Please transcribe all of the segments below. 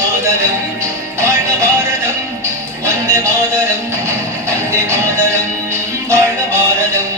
மாதரம் வாழ்க பாரதம் வந்தே மாதரம் வந்தே மாதரம் வாழ்க பாரதம்.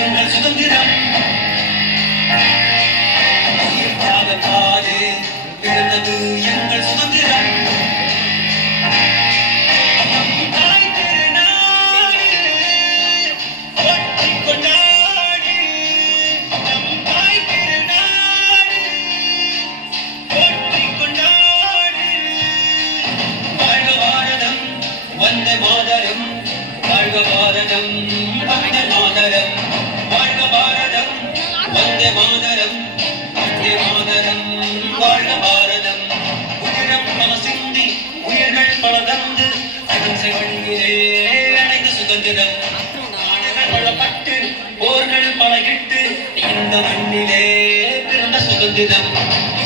எங்கள் சுதந்திரம் பிறந்தது எங்கள் சுதந்திரம். நம் தாய் திருநாடு ஒற்றி கொண்டாடு, நம் தாய் திருநாடு ஒற்றி கொண்டாடு. வாழ்க பாரதம் வந்தே மாதரம் வாழ்க பாரதம் வந்தே மாதரம் வாழ்க பாரதம் வந்தே மாதரம் வந்தே மாதரம் வாழ்க பாரதம். உயிரம் பல சிந்தி உயிர்கள் பல தந்து அகிம்சை வழியிலே அடைந்த சுதந்திரம். நாடுகள் பலப்பட்டு போர்கள் பல இட்டு இந்த மண்ணிலே பிறந்த சுதந்திரம்.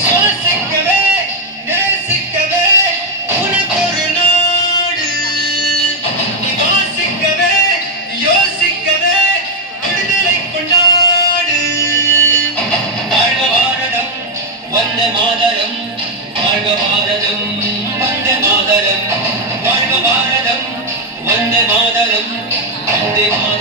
சுவாசிக்கவே நேசிக்கவே உனக்கொரு நாடு, நீ வாசிக்கவே யோசிக்கவே விடுதலை கொண்டாடு. வாழ்க பாரதம் வந்தே மாதரம் வாழ்க பாரதம் வந்தே மாதரம் வாழ்க பாரதம் வந்தே மாதரம் வந்தே மாதரம்.